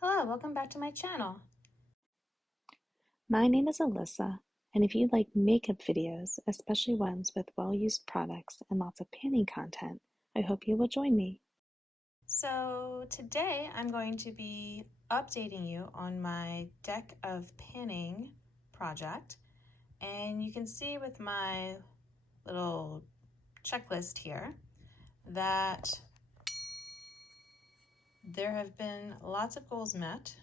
Hello, welcome back to my channel. My name is Alyssa, and if you like makeup videos, especially ones with well-used products and lots of panning content, I hope you will join me. So today I'm going to be updating you on my deck of panning project, and you can see with my little checklist here that there have been lots of goals met.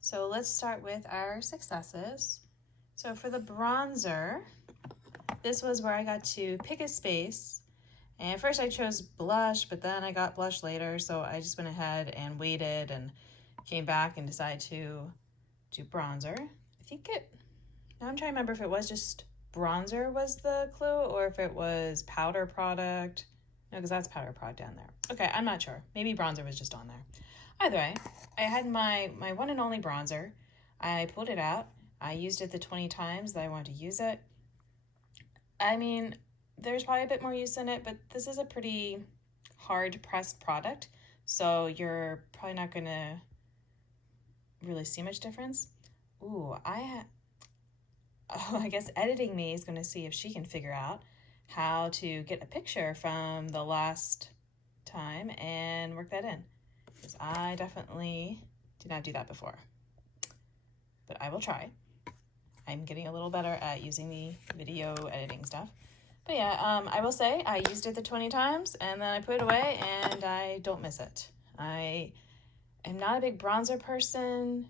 So let's start with our successes. So for the bronzer, this was where I got to pick a space. And first I chose blush, but then I got blush later, so I just went ahead and waited and came back and decided to do bronzer. Now I'm trying to remember if it was just bronzer was the clue or if it was powder product. No, because that's powder product down there. Okay, I'm not sure. Maybe bronzer was just on there. Either way, I had my one and only bronzer. I pulled it out. I used it the 20 times that I wanted to use it. I mean, there's probably a bit more use in it, but this is a pretty hard pressed product, so you're probably not gonna really see much difference. Ooh, I guess editing me is gonna see if she can figure out how to get a picture from the last time and work that in, because I definitely did not do that before, but I will try. I'm getting a little better at using the video editing stuff. But yeah, I will say I used it the 20 times and then I put it away and I don't miss it. I am not a big bronzer person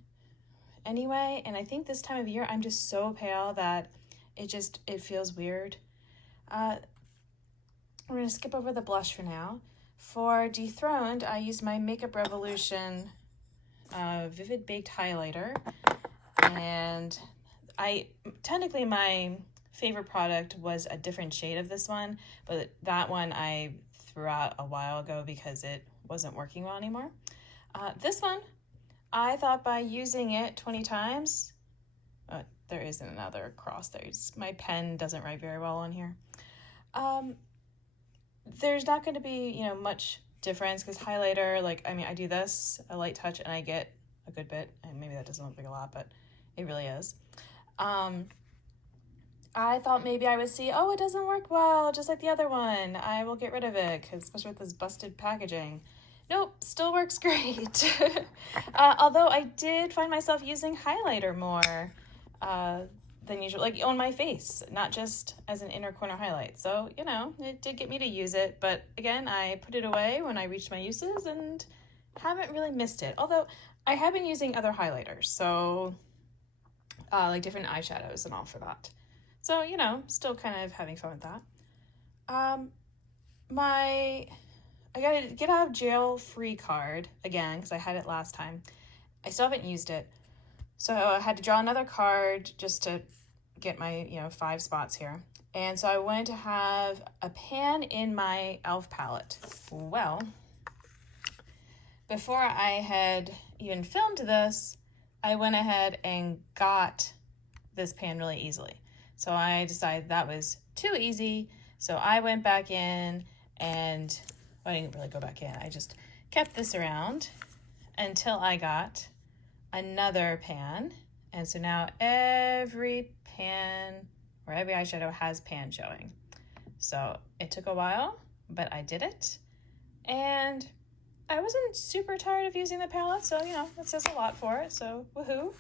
anyway, and I think this time of year I'm just so pale that it feels weird. We're gonna skip over the blush for now. For Dethroned, I used my Makeup Revolution Vivid Baked Highlighter, and technically my favorite product was a different shade of this one, but that one I threw out a while ago because it wasn't working well anymore. This one, I thought by using it 20 times, there isn't another cross. My pen doesn't write very well on here. There's not going to be, much difference because highlighter, I do this, a light touch, and I get a good bit, and maybe that doesn't look like a lot, but it really is. I thought maybe I would see, oh, it doesn't work well, just like the other one. I will get rid of it, because especially with this busted packaging. Nope, still works great. Although I did find myself using highlighter more than usual, like on my face, not just as an inner corner highlight. So, it did get me to use it. But again, I put it away when I reached my uses and haven't really missed it. Although I have been using other highlighters, so like different eyeshadows and all for that. So, still kind of having fun with that. I got a get out of jail free card again because I had it last time. I still haven't used it. So I had to draw another card just to get my, 5 spots here. And so I wanted to have a pan in my e.l.f. palette. Well, before I had even filmed this, I went ahead and got this pan really easily. So I decided that was too easy. So I went back in and I didn't really go back in. I just kept this around until I got another pan. And so now every pan or every eyeshadow has pan showing. So it took a while, but I did it. And I wasn't super tired of using the palette, so, that says a lot for it. So, woohoo.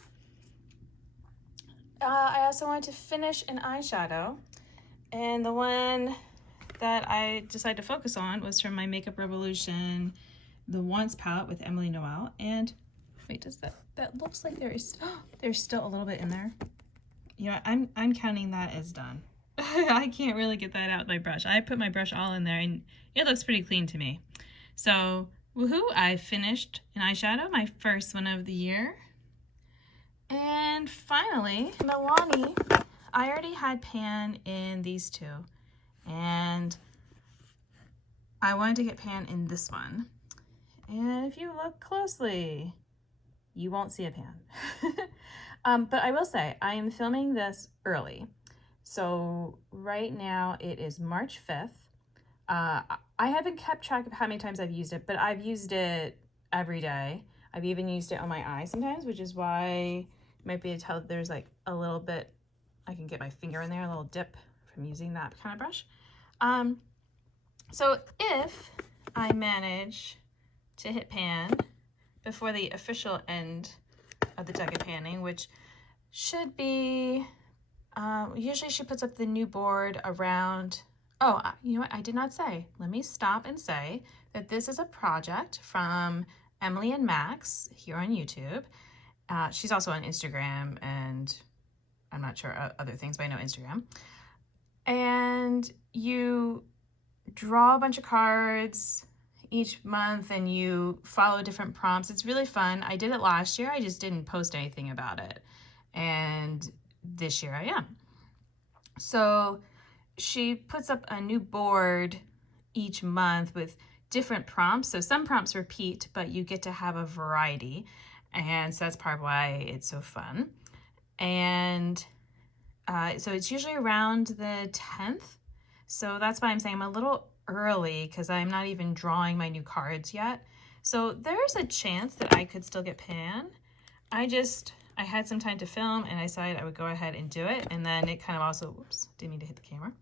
I also wanted to finish an eyeshadow, and the one that I decided to focus on was from my Makeup Revolution The Once palette with Emily Noel. And wait, that looks like there's still a little bit in there. I'm counting that as done. I can't really get that out with my brush. I put my brush all in there and it looks pretty clean to me. So, woohoo, I finished an eyeshadow, my first one of the year. And finally, Milani, I already had pan in these two, and I wanted to get pan in this one. And if you look closely, you won't see a pan. But I will say, I am filming this early. So right now it is March 5th. I haven't kept track of how many times I've used it, but I've used it every day. I've even used it on my eye sometimes, which is why you might be able to tell there's like a little bit, I can get my finger in there, a little dip from using that kind of brush. So if I manage to hit pan before the official end of the deck of panning, which should be, usually she puts up the new board around, oh, you know what, I did not say. Let me stop and say that this is a project from Emily and Max here on YouTube. She's also on Instagram, and I'm not sure other things, but I know Instagram. And you draw a bunch of cards each month and you follow different prompts. It's really fun. I did it last year. I just didn't post anything about it. And this year I am. So she puts up a new board each month with different prompts. So some prompts repeat, but you get to have a variety. And so that's part of why it's so fun. And so it's usually around the 10th. So that's why I'm saying I'm a little early because I'm not even drawing my new cards yet. So there's a chance that I could still get pan. I had some time to film and I decided I would go ahead and do it. And then it kind of also, whoops, didn't mean to hit the camera.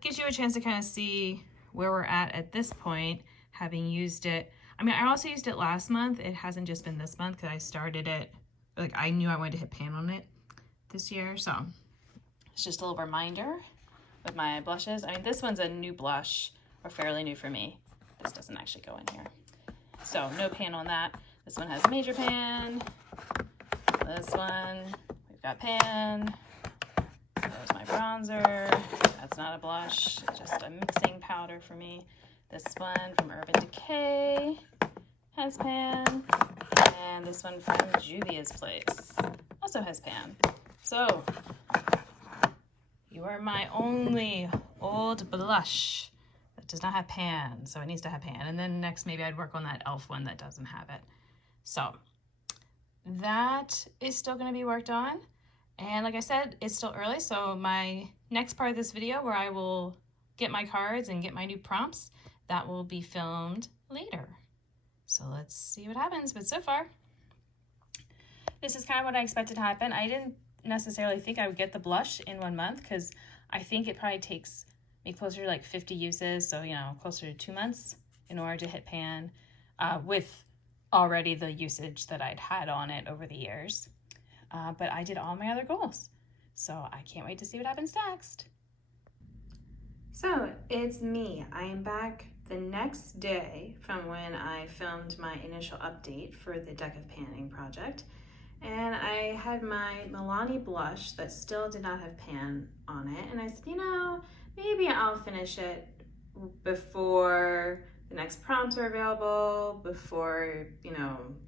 Gives you a chance to kind of see where we're at this point, having used it. I mean, I also used it last month. It hasn't just been this month because I started it, like I knew I wanted to hit pan on it this year. So it's just a little reminder with my blushes. I mean, this one's a new blush, or fairly new for me. This doesn't actually go in here. So no pan on that. This one has major pan. This one, we've got pan. There's my bronzer. That's not a blush, it's just a mixing powder for me. This one from Urban Decay has pan. And this one from Juvia's Place also has pan. So, you are my only old blush that does not have pan, so it needs to have pan. And then next maybe I'd work on that e.l.f. one that doesn't have it. So, that is still going to be worked on. And like I said, it's still early, so my next part of this video where I will get my cards and get my new prompts, that will be filmed later. So let's see what happens. But so far, this is kind of what I expected to happen. I didn't necessarily think I would get the blush in 1 month because I think it probably takes me closer to like 50 uses, so closer to 2 months in order to hit pan with already the usage that I'd had on it over the years. But I did all my other goals, so I can't wait to see what happens next. So it's me. I am back the next day from when I filmed my initial update for the Deck of Panning project. And I had my Milani blush that still did not have pan on it. And I said, maybe I'll finish it before the next prompts are available, before,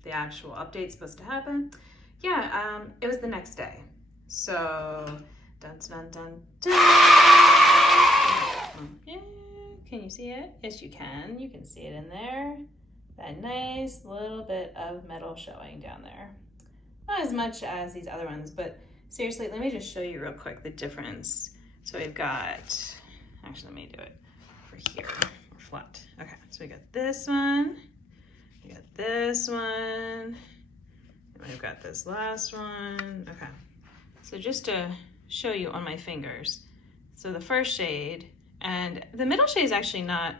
the actual update's supposed to happen. Yeah, it was the next day. So, dun dun dun dun. Yeah, can you see it? Yes, you can. You can see it in there. That nice little bit of metal showing down there. Not as much as these other ones, but seriously, let me just show you real quick the difference. So we've got, actually let me do it over here, flat. Okay, so we got this one, we got this one, and we've got this last one. Okay, so just to show you on my fingers, so the first shade, and the middle shade is actually not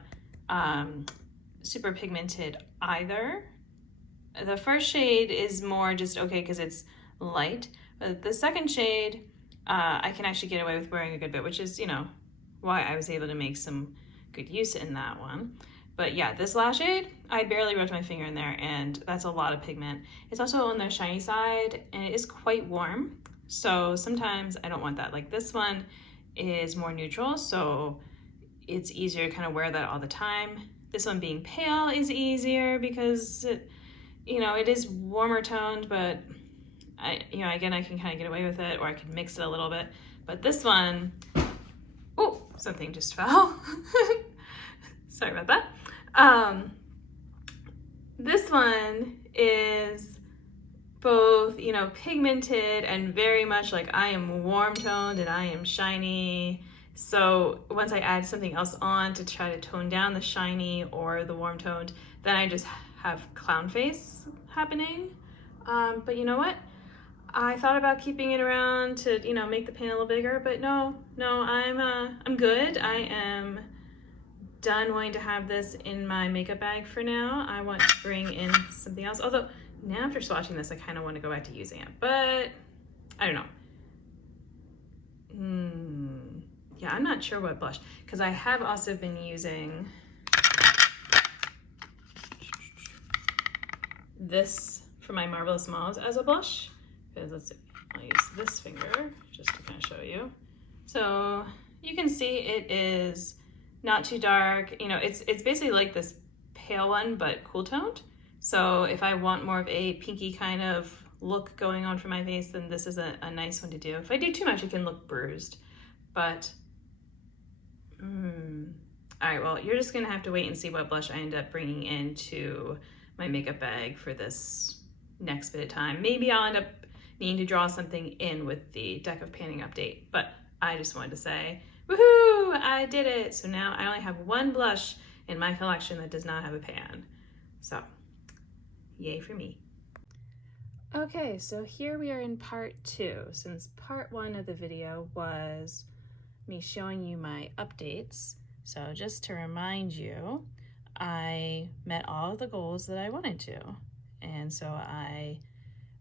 super pigmented either. The first shade is more just okay because it's light, but the second shade, I can actually get away with wearing a good bit, which is, why I was able to make some good use in that one. But yeah, this last shade, I barely rubbed my finger in there, and that's a lot of pigment. It's also on the shiny side, and it is quite warm, so sometimes I don't want that. Like this one is more neutral, so it's easier to kind of wear that all the time. This one being pale is easier because it is warmer toned, but again, I can kind of get away with it, or I can mix it a little bit. But this one, oh, something just fell. Sorry about that. This one is both, pigmented and very much like I am warm toned and I am shiny. So once I add something else on to try to tone down the shiny or the warm toned, then I just have clown face happening. But you know what? I thought about keeping it around to, you know, make the pan a little bigger, but no, I'm good. I am done wanting to have this in my makeup bag for now. I want to bring in something else. Although now after swatching this, I kind of want to go back to using it, but I don't know. Yeah, I'm not sure what blush, because I have also been using this for my Marvelous Mauves as a blush. Because let's see, I'll use this finger just to kind of show you. So you can see it is not too dark. You know, it's basically like this pale one, but cool toned. So if I want more of a pinky kind of look going on for my face, then this is a nice one to do. If I do too much, it can look bruised. But, all right, well, you're just gonna have to wait and see what blush I end up bringing into my makeup bag for this next bit of time. Maybe I'll end up needing to draw something in with the deck of panning update, but I just wanted to say, woohoo, I did it. So now I only have one blush in my collection that does not have a pan. So, yay for me. Okay, so here we are in part 2, since part 1 of the video was me showing you my updates. So just to remind you, I met all of the goals that I wanted to. And so I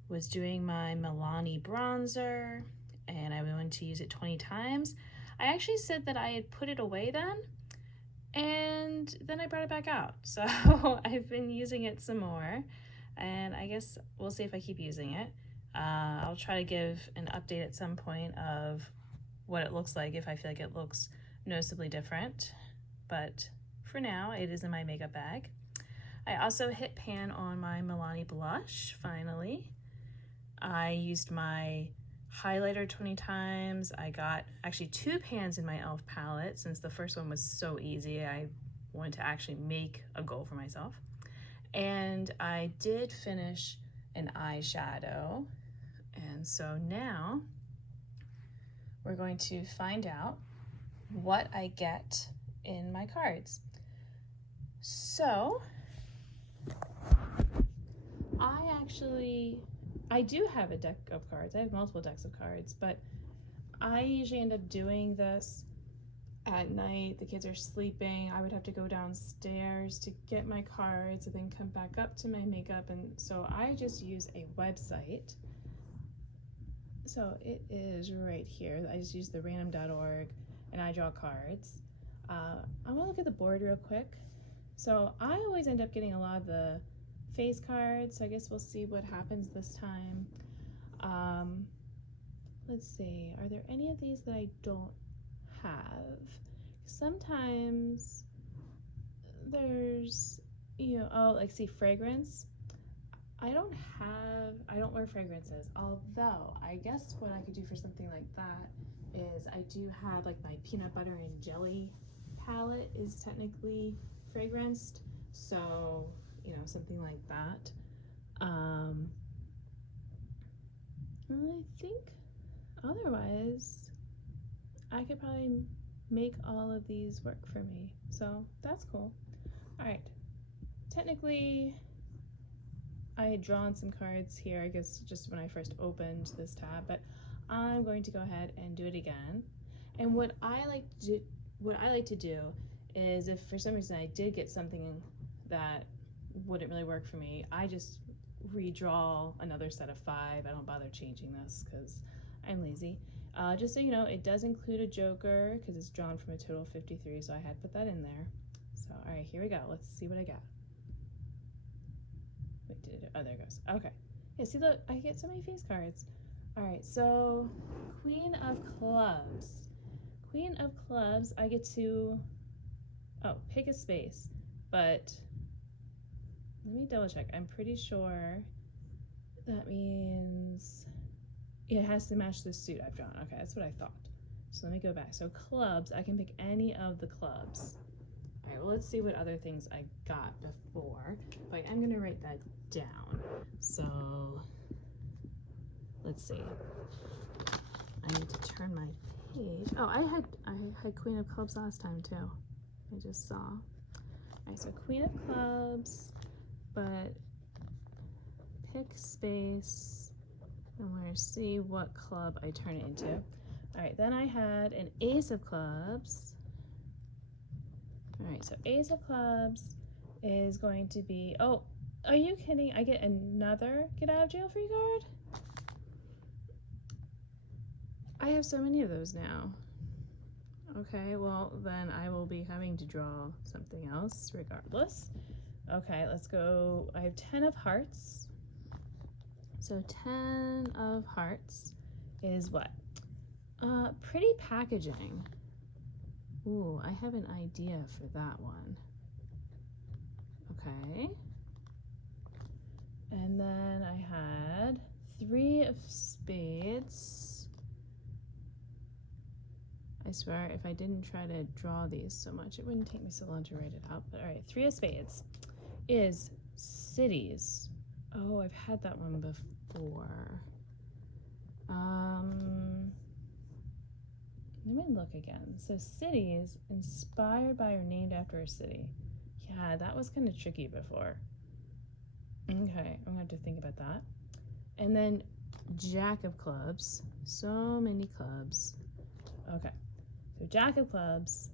was doing my Milani bronzer, and I wanted to use it 20 times. I actually said that I had put it away then, and then I brought it back out. So I've been using it some more, and I guess we'll see if I keep using it. I'll try to give an update at some point of what it looks like if I feel like it looks noticeably different. But for now, it is in my makeup bag. I also hit pan on my Milani blush, finally. I used my highlighter 20 times. I got actually 2 pans in my e.l.f. palette since the first one was so easy. I wanted to actually make a goal for myself. And I did finish an eyeshadow. And so now we're going to find out what I get in my cards. So I do have a deck of cards. I have multiple decks of cards, but I usually end up doing this at night. The kids are sleeping. I would have to go downstairs to get my cards and then come back up to my makeup. And so I just use a website. So it is right here. I just use the random.org and I draw cards. I'm gonna look at the board real quick. So I always end up getting a lot of the face cards, so I guess we'll see what happens this time. Let's see, are there any of these that I don't have? Sometimes there's, you know, oh, like see fragrance. I don't wear fragrances, although I guess what I could do for something like that is I do have like my peanut butter and jelly palette is technically fragranced, so you know, something like that. I think otherwise I could probably make all of these work for me, so that's cool. All right, technically I had drawn some cards here, I guess just when I first opened this tab, but I'm going to go ahead and do it again. And what I like to do is, if for some reason I did get something that wouldn't really work for me, I just redraw another set of 5. I don't bother changing this because I'm lazy. Just so you know, it does include a joker because it's drawn from a total of 53, so I had put that in there. So all right, here we go. Let's see what I got. Wait, oh, there it goes. Okay. Yeah, see, look, I get so many face cards. All right, so Queen of Clubs. Queen of Clubs, I get to, pick a space, but let me double check. I'm pretty sure that means it has to match the suit I've drawn. Okay, that's what I thought. So let me go back. So clubs, I can pick any of the clubs. All right, well, let's see what other things I got before. But I'm gonna write that down. So let's see. I need to turn my page. Oh, I had Queen of Clubs last time too. I just saw. All right, so Queen of Clubs, but pick space, and we're gonna see what club I turn it into. All right, then I had an ace of clubs. All right, so ace of clubs is going to be, oh, are you kidding? I get another get out of jail free card? I have so many of those now. Okay, well then I will be having to draw something else regardless. Okay, let's go. I have 10 of hearts. So 10 of hearts is what? Pretty packaging. Ooh, I have an idea for that one. Okay. And then I had 3 of spades. I swear, if I didn't try to draw these so much, it wouldn't take me so long to write it out. But all right, 3 of spades is cities. Oh, I've had that one before. Let me look again. So cities inspired by or named after a city. Yeah, that was kind of tricky before. Okay, I'm gonna have to think about that. And then jack of clubs. So many clubs. Okay, so jack of clubs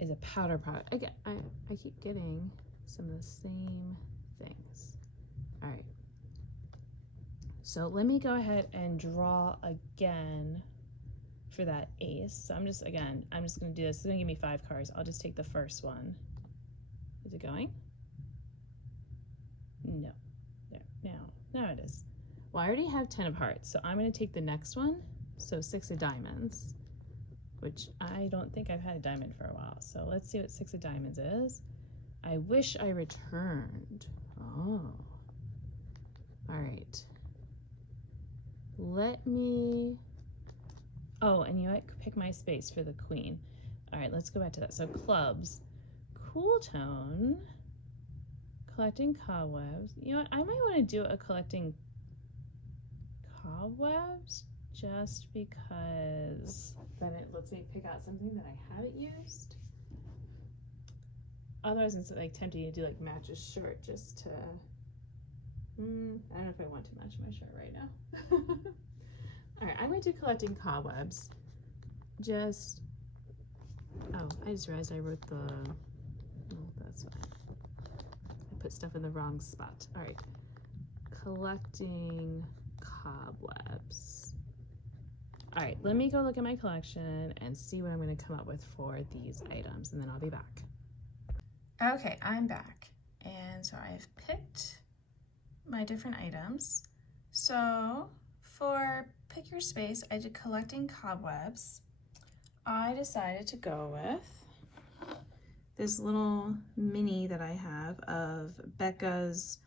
is a powder product. Again, I keep getting some of the same things. All right. So let me go ahead and draw again for that ace. So I'm just gonna do this. It's gonna give me 5 cards. I'll just take the first one. Is it going? No. There. Now it is. Well, I already have 10 of hearts, so I'm gonna take the next one. So 6 of diamonds, which I don't think I've had a diamond for a while. So let's see what 6 of diamonds is. I wish I returned. Oh. All right. Let me, oh, and you might pick my space for the queen. All right, let's go back to that. So clubs, cool tone, collecting cobwebs. You know what, I might want to do a collecting cobwebs just because then it lets me pick out something that I haven't used. Otherwise it's like tempting to do like match a shirt just to, I don't know if I want to match my shirt right now. All right, I'm going to do collecting cobwebs. Oh, I just realized I wrote that's fine. I put stuff in the wrong spot. All right, collecting cobwebs. All right, let me go look at my collection and see what I'm going to come up with for these items, and then I'll be back. Okay, I'm back. And so I've picked my different items. So for pick your space, I did collecting cobwebs. I decided to go with this little mini that I have of Becca's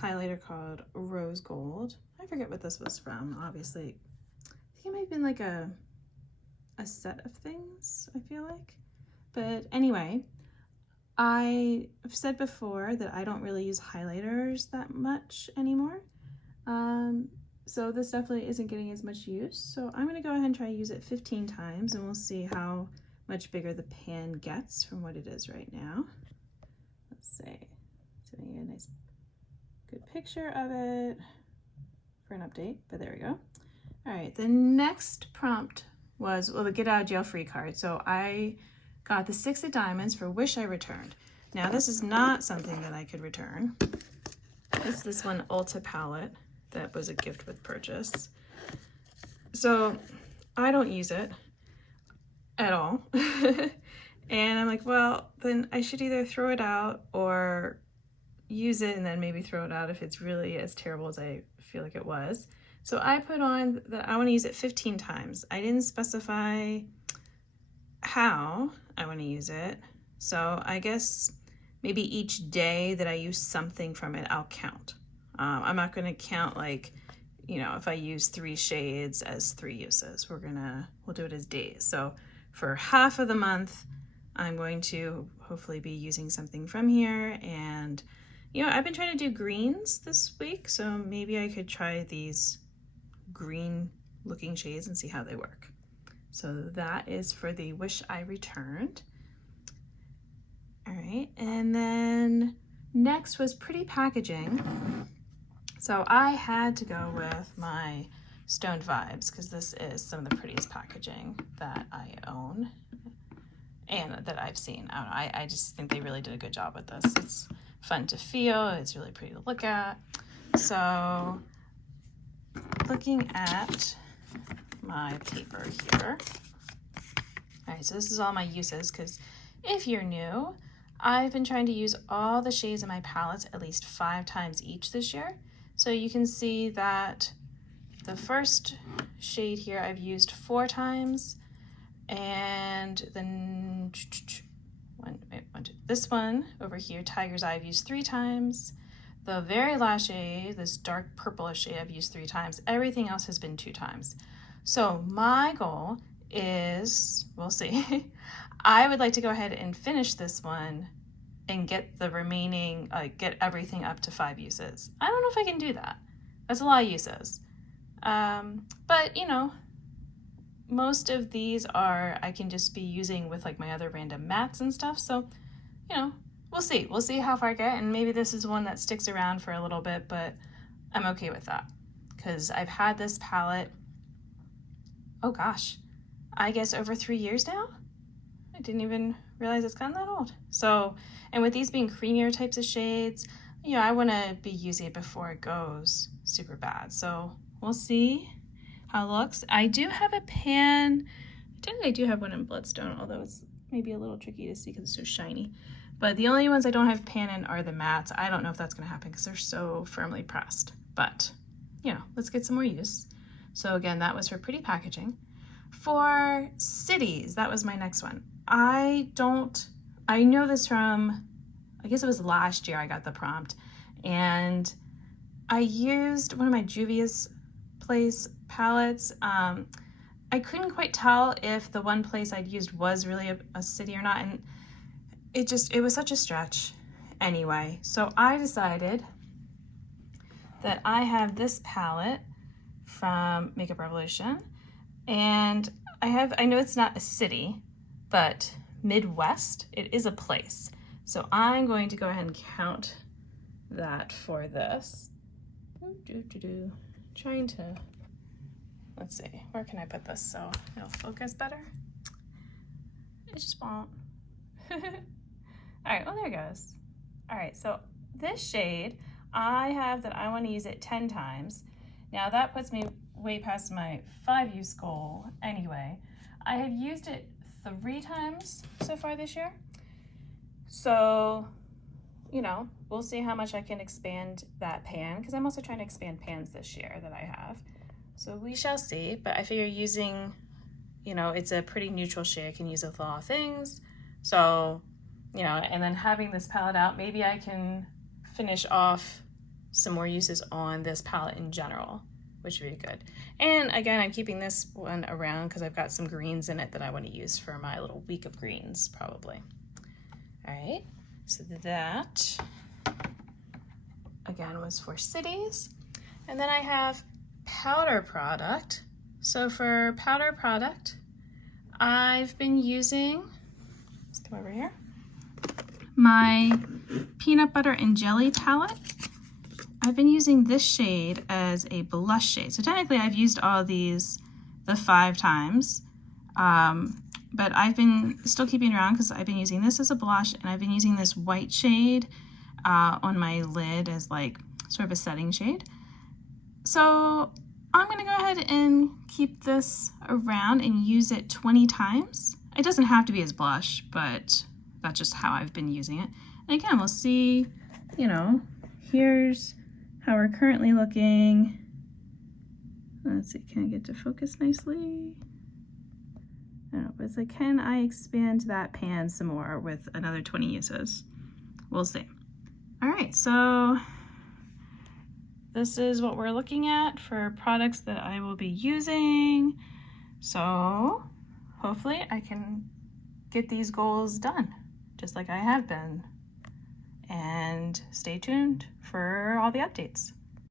highlighter called Rose Gold. I forget what this was from, obviously. I think it might have been like a set of things, I feel like. But anyway, I've said before that I don't really use highlighters that much anymore. So this definitely isn't getting as much use. So I'm gonna go ahead and try to use it 15 times and we'll see how much bigger the pan gets from what it is right now. Let's see, doing a nice good picture of it for an update, but there we go. All right, the next prompt was, well, the get out of jail free card. So I got the 6 of diamonds for wish I returned. Now this is not something that I could return. It's this one Ulta palette that was a gift with purchase. So I don't use it at all. And I'm like, well, then I should either throw it out or use it and then maybe throw it out if it's really as terrible as I feel like it was. So I put on that I want to use it 15 times. I didn't specify how I want to use it. So I guess maybe each day that I use something from it, I'll count. I'm not going to count like, you know, if I use 3 shades as 3 uses. We'll do it as days. So for half of the month, I'm going to hopefully be using something from here. And, you know, I've been trying to do greens this week, so maybe I could try these green looking shades and see how they work. So that is for the wish I returned. All right, and then next was pretty packaging. So I had to go with my Stoned Vibes because this is some of the prettiest packaging that I own and that I've seen. I just think they really did a good job with this. It's fun to feel. It's really pretty to look at. So looking at my paper here. All right, so this is all my uses because if you're new, I've been trying to use all the shades in my palettes at least 5 times each this year. So you can see that the first shade here I've used 4 times, and then this one over here, Tiger's Eye, I've used 3 times. The very last shade, this dark purplish shade, I've used 3 times. Everything else has been 2 times. So my goal is, we'll see, I would like to go ahead and finish this one and get the remaining, get everything up to 5 uses. I don't know if I can do that. That's a lot of uses. But you know, most of these I can just be using with like my other random mats and stuff. So, you know, we'll see. We'll see how far I get. And maybe this is one that sticks around for a little bit, but I'm okay with that because I've had this palette, oh gosh, I guess over 3 years now. I didn't even realize it's gotten that old. So, and with these being creamier types of shades, you know, I want to be using it before it goes super bad. So we'll see how it looks. I do have a pan. I do have one in Bloodstone, although it's maybe a little tricky to see because it's so shiny. But the only ones I don't have pan in are the mattes. I don't know if that's going to happen because they're so firmly pressed. But, you know, let's get some more use. So again, that was for pretty packaging. For cities, that was my next one. I know this from, I guess it was last year I got the prompt, and I used one of my Juvia's Place palettes. I couldn't quite tell if the one place I'd used was really a city or not, and it was such a stretch anyway. So I decided that I have this palette from Makeup Revolution, and I know it's not a city, but Midwest, it is a place. So I'm going to go ahead and count that for this. Trying to, let's see, where can I put this so it'll focus better? It just won't. All right, well, there it goes. All right, so this shade, I have that I want to use it 10 times. Now that puts me way past my 5 use goal anyway. I have used it 3 times so far this year. So, you know, we'll see how much I can expand that pan, because I'm also trying to expand pans this year that I have. So we shall see, but I figure using, you know, it's a pretty neutral shade I can use with a lot of things. So, you know, and then having this palette out, maybe I can finish off some more uses on this palette in general, which would be good. And again, I'm keeping this one around because I've got some greens in it that I want to use for my little week of greens, probably. All right, so that, again, was for cities. And then I have powder product. So for powder product, I've been using, let's come over here, my peanut butter and jelly palette. I've been using this shade as a blush shade. So technically I've used all these the 5 times, but I've been still keeping it around because I've been using this as a blush, and I've been using this white shade on my lid as like sort of a setting shade. So I'm gonna go ahead and keep this around and use it 20 times. It doesn't have to be as blush, but that's just how I've been using it. And again, we'll see, you know, here's how we're currently looking. Let's see, can I get to focus nicely? No, but it's like, can I expand that pan some more with another 20 uses? We'll see. All right, so this is what we're looking at for products that I will be using. So hopefully I can get these goals done, just like I have been. And stay tuned for all the updates.